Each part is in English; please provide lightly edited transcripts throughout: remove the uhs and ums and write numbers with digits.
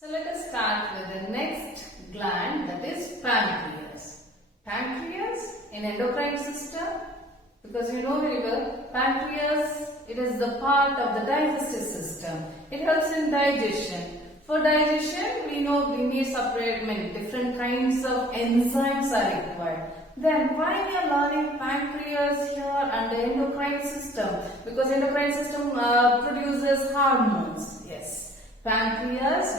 So let us start with the next gland, that is pancreas. Pancreas in endocrine system, because you know very well, pancreas, it is the part of the digestive system. It helps in digestion. For digestion, we know we need separate different kinds of enzymes are required. Then why we are learning pancreas here and the endocrine system? Because endocrine system produces hormones. Yes. Pancreas,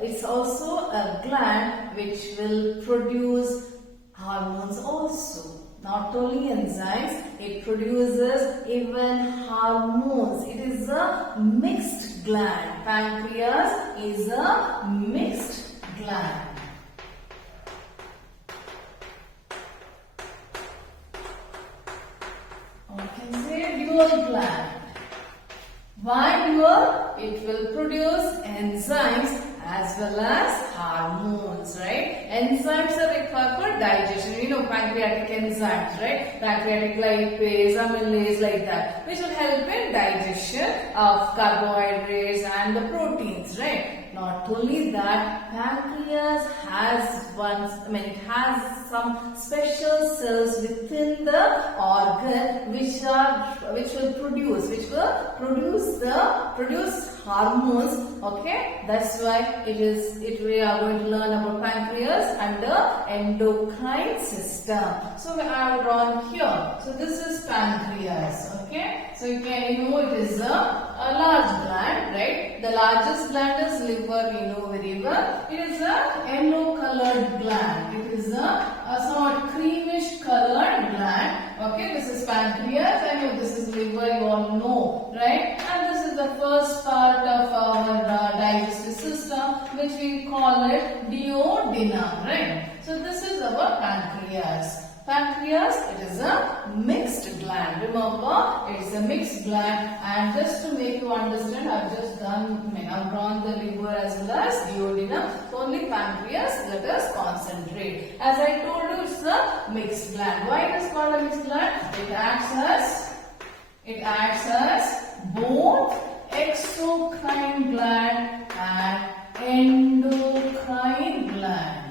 it's also a gland which will produce hormones also. Not only enzymes, it produces even hormones. It is a mixed gland. Pancreas is a mixed gland. Or you can say dual gland. Why dual? It will produce enzymes as well as hormones, right? Enzymes are required for digestion. You know, pancreatic enzymes, right? Pancreatic lipase, amylase, like that, which will help in digestion of carbohydrates and the proteins, right? Not only that, pancreas has it has some special cells within the organ which will produce hormones. Okay, that's why we are going to learn about pancreas and the endocrine system. So I have drawn here. So this is pancreas. Okay, so you know it is a large gland, right? The largest gland is liver, we know very well. It is a yellow colored gland. It is a somewhat creamish colored gland. Okay, this is pancreas. I know this is liver, you all know, right? And this is the first part of our digestive system, which we call it duodenum, right? So this is our pancreas. Pancreas, it is a mixed gland. Remember, it is a mixed gland, and just to make you understand, I've drawn the liver as well as duodenum. So only pancreas, let us concentrate. As I told you, it's a mixed gland. Why it is called a mixed gland? It acts as both exocrine gland and endocrine gland.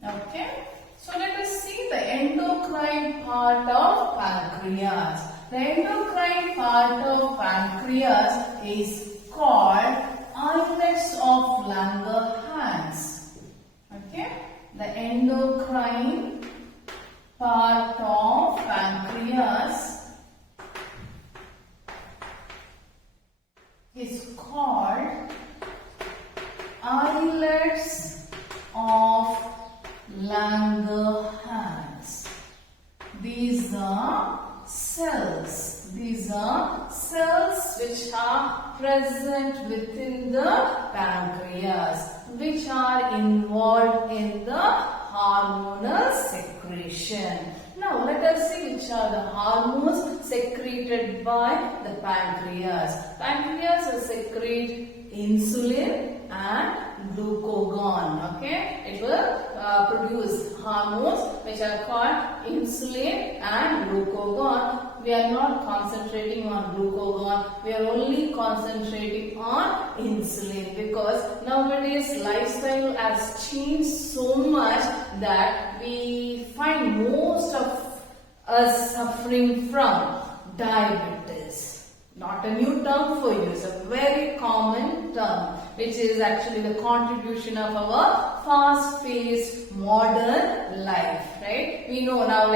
Okay, so let us see the endocrine part of pancreas. The endocrine part of pancreas is called islets of Langerhans. Okay, the endocrine part of pancreas is called islets of Langerhans. These are cells. These are cells which are present within the pancreas, which are involved in the hormonal secretion. Now let us see which are the hormones secreted by the pancreas. Pancreas will secrete insulin and glucagon. Okay, it will produce hormones which are called insulin and glucagon. We are not concentrating on glucagon, we are only concentrating on insulin, because nowadays lifestyle has changed so much that we find most of us suffering from diabetes. Not a new term for you, it's a very common term, which is actually the contribution of our fast-paced modern life, right? We know now,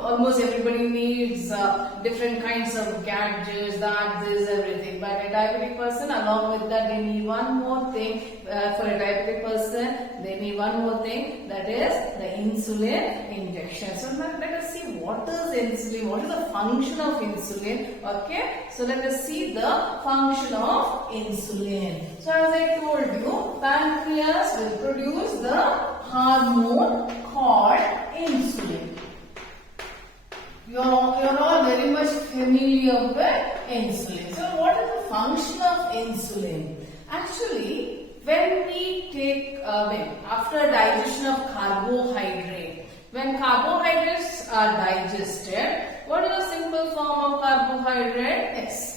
almost everybody needs different kinds of gadgets, everything. But a diabetic person, along with that, they need one more thing. For a diabetic person, they need one more thing, that is the insulin injection. So now let us see what is insulin, what is the function of insulin. Okay, so let us see the function of insulin. So as I told you, pancreas will produce the hormone called insulin. You're all very much familiar with insulin. So what is the function of insulin? Actually, when we take, after digestion of carbohydrate, when carbohydrates are digested, what is the simple form of carbohydrate? X.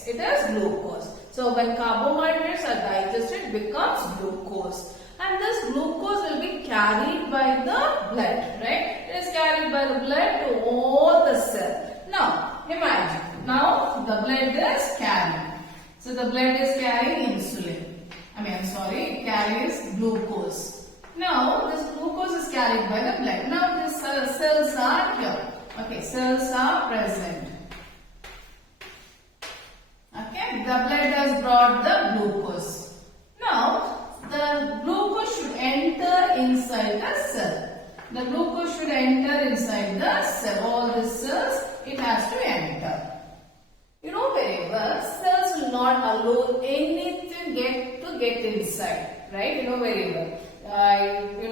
So when carbohydrates are digested, it becomes glucose. And this glucose will be carried by the blood, right? It is carried by the blood to all the cells. Now, imagine, now the blood is carrying. So the blood is carrying insulin. It carries glucose. Now, this glucose is carried by the blood. Now, these cells are here. Okay, cells are present. Okay, the blood has brought the glucose. Now, the glucose should enter inside the cell. The glucose should enter inside the cell. All the cells, it has to enter. You know very well, cells will not allow anything to get inside, right? You know very well.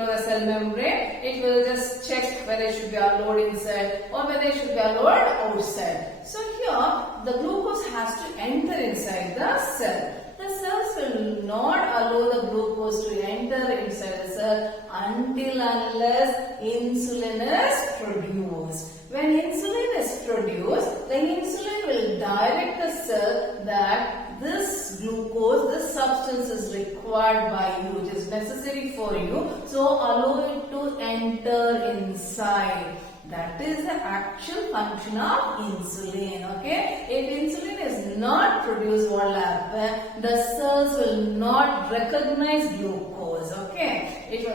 The cell membrane, it will just check whether it should be allowed inside or whether it should be allowed outside. So here, the glucose has to enter inside the cell. The cells will not allow the glucose to enter inside the cell unless insulin is produced. When insulin is produced, the insulin will direct the cell that this glucose, this substance is required by you, it is necessary for you, so allow it to enter inside. That is the actual function of insulin, okay? If insulin is not produced, what will happen? The cells will not recognize glucose, okay?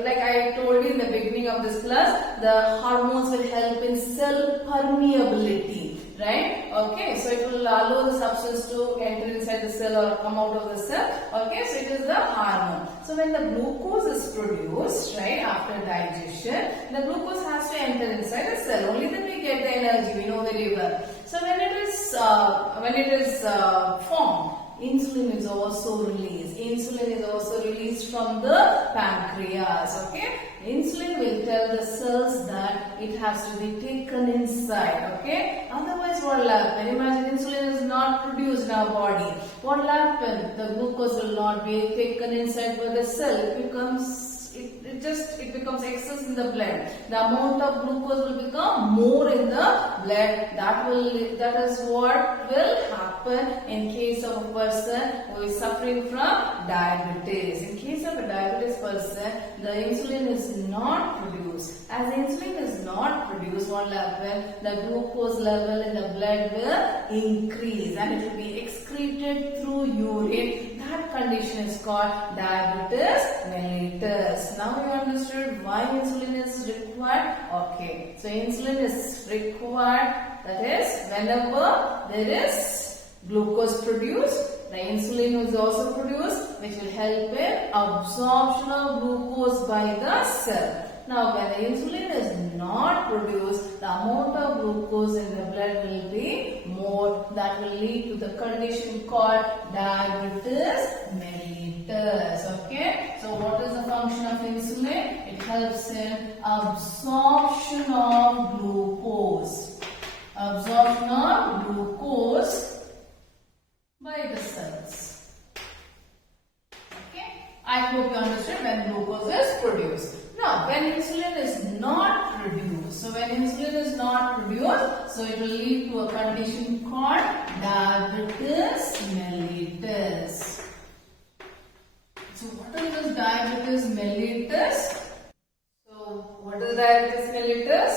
Like I told you in the beginning of this class, the hormones will help in cell permeability, right? Okay, so it will allow the substance to enter inside the cell or come out of the cell, okay? So it is the hormone. So when the glucose is produced, right, after digestion, the glucose has to enter inside the cell. Only then we get the energy, we know very well. So when it is formed, insulin is also released. Insulin is also released from the pancreas, okay? Insulin will tell the cells that it has to be taken inside, okay? Otherwise, what will happen? Imagine insulin is not produced in our body. What will happen? The glucose will not be taken inside by the cell. It becomes excess in the blood. The amount of glucose will become more in the blood. That is what will happen in case of a person who is suffering from diabetes. In case of a diabetes person, the insulin is not produced. As insulin is not produced, what will happen? The glucose level in the blood will increase and it will be excreted through urine. That condition is called diabetes mellitus. Now you understood why insulin is required? Okay. So insulin is required, that is whenever there is glucose produced, the insulin is also produced, which will help in absorption of glucose by the cell. Now when the insulin is not produced, the amount of glucose in the blood will be more. That will lead to the condition called diabetes mellitus. Okay. So what is the function of insulin? It helps in absorption of glucose. Absorption of glucose by the cells. Okay. I hope you understood when glucose is produced. Now, when insulin is not produced, so it will lead to a condition called diabetes mellitus. So, what is this diabetes mellitus? So, what is diabetes mellitus?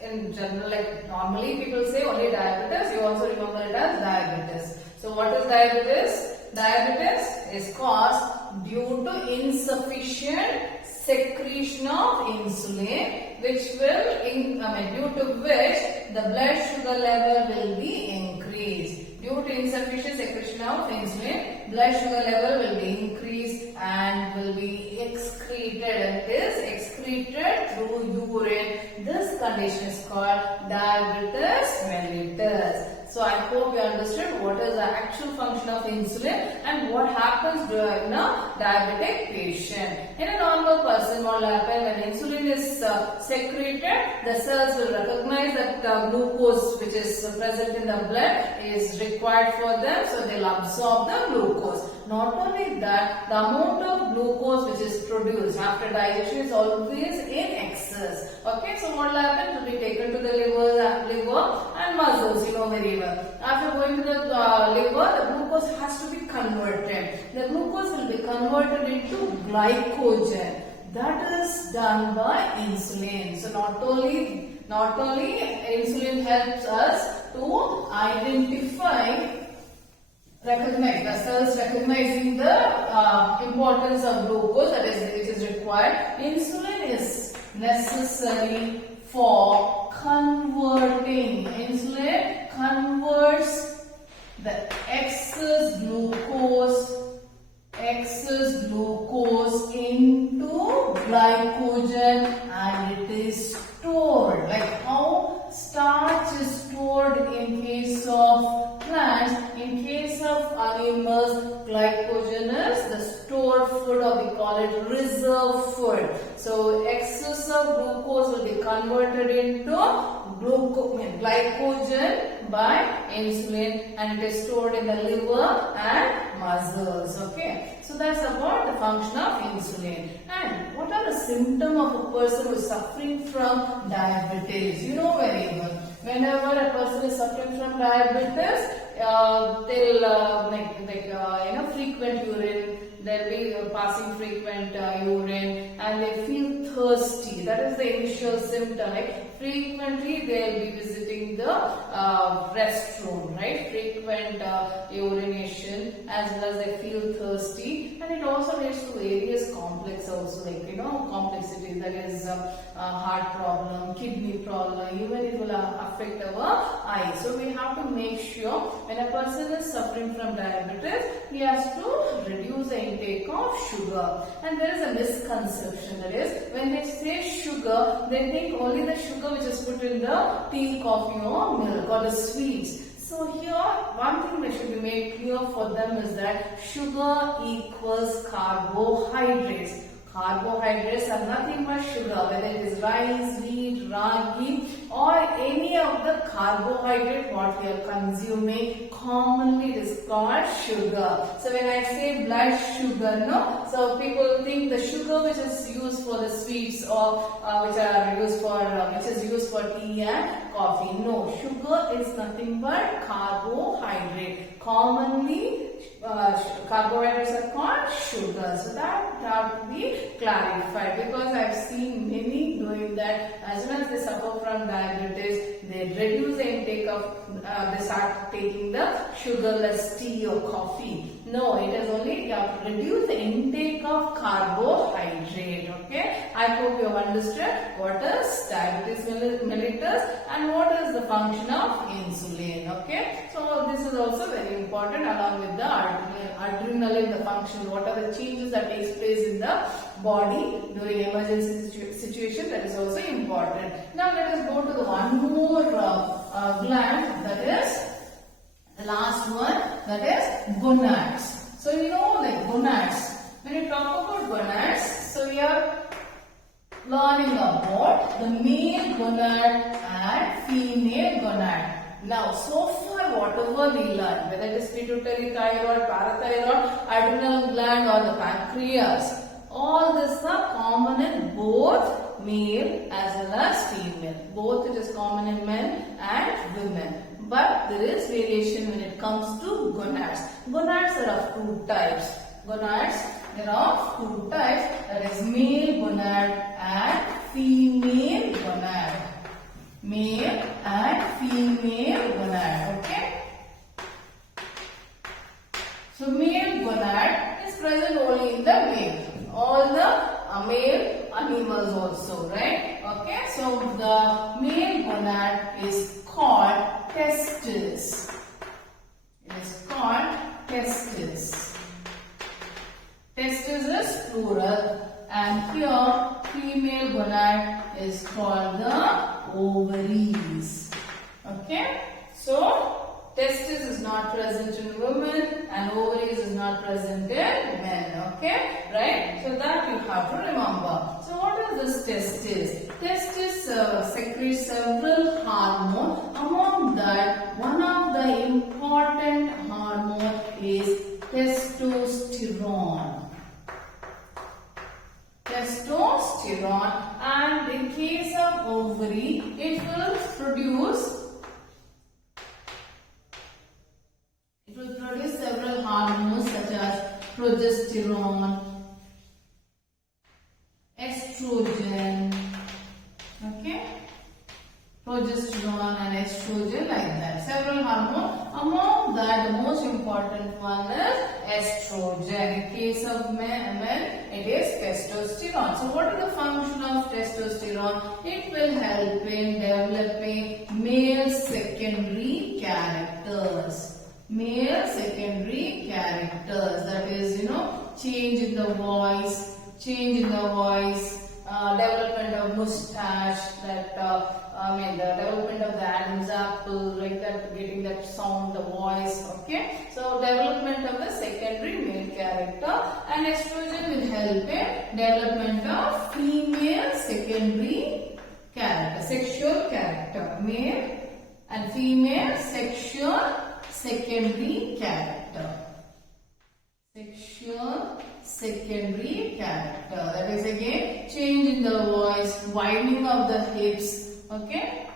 In general, like normally people say only diabetes, you also remember it as diabetes. So, what is diabetes? Diabetes is caused due to insufficient secretion of insulin, which will, due to which the blood sugar level will be increased. Due to insufficient secretion of insulin, blood sugar level will be increased and will be excreted, and it is excreted through urine. This condition is called diabetes mellitus. So I hope you understood what is the actual function of insulin and what happens in a diabetic patient. In a normal person, what will happen when insulin is secreted, the cells will recognize that glucose which is present in the blood is required for them, so they will absorb the glucose. Not only that, the amount of glucose which is produced after digestion is always in excess. Okay, so what will happen? To be taken to the liver and muscles, you know very well. After going to the liver, the glucose has to be converted. The glucose will be converted into glycogen. That is done by insulin. So not only insulin helps us to recognize the cells recognizing the importance of glucose, that is which is required. Insulin is necessary for converting. Insulin converts the excess glucose into glycogen, and it is stored. Like how starch is stored in case of plants, in case of animals, glycogen is the stored food, or we call it reserve food. So excess of glucose will be converted into glycogen by insulin, and it is stored in the liver and muscles. Okay, so that's about the function of insulin. And what are the symptoms of a person who is suffering from diabetes? You know very well. Whenever a person is suffering from diabetes, they'll frequent urine. They'll be passing frequent urine, and they feel thirsty. That is the initial symptom. Like frequently they'll be visiting the restroom, right? Frequent urination, as well as they feel thirsty, and it also leads to various complex also, like complexity, that is heart problem, kidney problem, even it will affect our eyes. So we have to make sure when a person is suffering from diabetes, he has to reduce the intake of sugar. And there is a misconception, that is when they say sugar, they think only the sugar which is put in the tea, coffee or milk or the sweets. So here one thing that should be made clear for them is that sugar equals carbohydrates. Carbohydrates are nothing but sugar, whether it is rice, wheat, ragi, or any of the carbohydrate what we are consuming, commonly it is called sugar. So when I say blood sugar, so people think the sugar which is used for the sweets or which is used for tea and coffee. No, sugar is nothing but carbohydrate. Commonly carbohydrates are called sugar. So that have to be clarified, because I've seen many doing that. As soon as they suffer from diabetes, they reduce the intake of, they start taking the sugarless tea or coffee. No, it is only you have to reduce the intake of carbohydrate. Okay, I hope you have understood what is diabetes mellitus and what is the function of insulin. Okay, so this is also very important, along with the adrenaline, the function, what are the changes that takes place in the body during emergency situation, that is also important. Now let us go to the one more gland, that is the last one, that is gonads. So like gonads. When you talk about gonads, so we are learning about the male gonad and female gonad. Now, so far whatever we learned, whether it is pituitary, thyroid, parathyroid, adrenal gland or the pancreas, all this are common in both male as well as female. Both it is common in men and women. But there is variation when it comes to gonads. Gonads are of two types. Gonads, there are of two types, that is male gonad and female gonad. Male and female gonad. Okay. So male gonad is present only in the male. All the male animals also, right? Okay. So the male gonad is called testis. It is called testis. Testis is plural, and here female gonad is called the ovaries. Okay, so testis is not present in women and ovaries is not present in men. Okay, right? So that you have to remember. So what is this testis? Testis secretes several hormones. Among that, one of the important hormone is testosterone. will produce several hormones such as progesterone, estrogen, okay, progesterone and estrogen, like that. Several hormones. Among that, the most important one is estrogen. In case of men, it is testosterone. So, what is the function of testosterone? It will help in developing male secondary characters. Male secondary characters. That is, change in the voice, development of mustache, the development of the Adam's apple, like that, getting that sound, the voice, okay. So, development of the secondary male character, and estrogen will help in development of female secondary character, sexual character, male and female sexual secondary character. Sexual secondary character. That is again change in the voice, widening of the hips. Okay.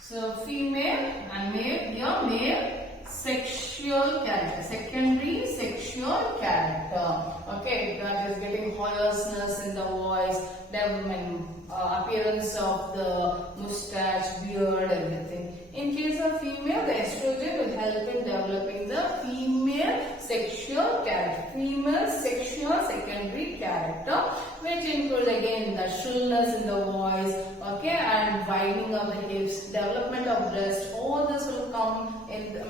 So female and male, your male sexual character, secondary sexual character. Okay, that is getting hoarseness in the voice, development, appearance of the mustache, beard, everything. In case of female, the estrogen will help in developing the female sexual character, female sexual secondary character, which includes again the shrillness in the voice, okay, and widening of the hips, development of breast. All this will come in the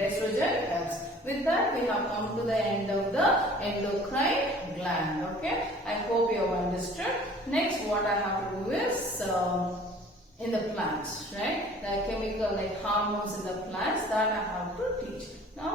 estrogen helps. With that, we have come to the end of the endocrine gland. Okay, I hope you have understood. Next, what I have to do is in the plants, right? The chemical like hormones in the plants, that I have to teach. Now